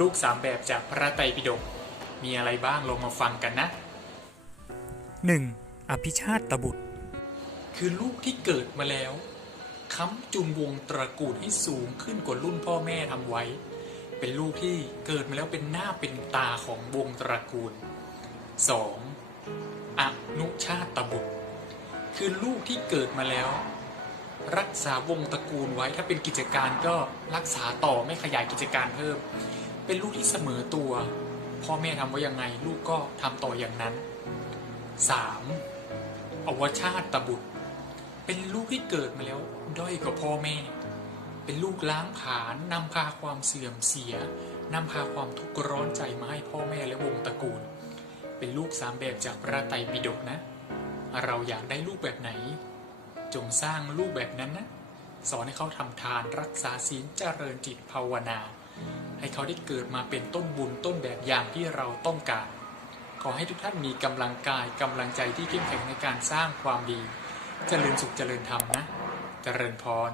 ลูกสามแบบจากพระไตรปิฎกมีอะไรบ้างลองมาฟังกันนะ 1. อภิชาติตบุตร คือลูกที่เกิดมาแล้วค้ำจุนวงตระกูลให้สูงขึ้นกว่ารุ่นพ่อแม่ทำไว้ เป็นลูกที่เกิดมาแล้วเป็นหน้าเป็นตาของวงตระกูล 2. อนุชาติตบุตร คือลูกที่เกิดมาแล้ว รักษาวงตระกูลไว้ถ้าเป็นกิจการก็รักษาต่อไม่ขยายกิจการเพิ่ม เป็นลูกที่เสมอตัว พ่อแม่ทำไว้ยังไง ลูกก็ทำต่ออย่างนั้น 3. อวชาติตบุตร เป็นลูกที่เกิดมาแล้ว ด้อยกว่าพ่อแม่ เป็นลูกล้างผลาญนำพาความเสื่อมเสียนำพาความทุกข์ร้อนใจมาให้พ่อแม่และวงตระกูล เป็นลูกสามแบบจากพระไตรปิฎกนะ เราอยากได้ลูกแบบไหน จงสร้างลูกแบบนั้นนะ สอนให้เขาทำทานรักษาศีลเจริญจิตภาวนา ให้เขาได้เกิดมาเป็นต้นบุญต้นแบบอย่างที่เราต้องการ ขอให้ทุกท่านมีกำลังกายกำลังใจที่เข้มแข็งในการสร้างความดี เจริญสุขเจริญธรรมนะ เจริญพร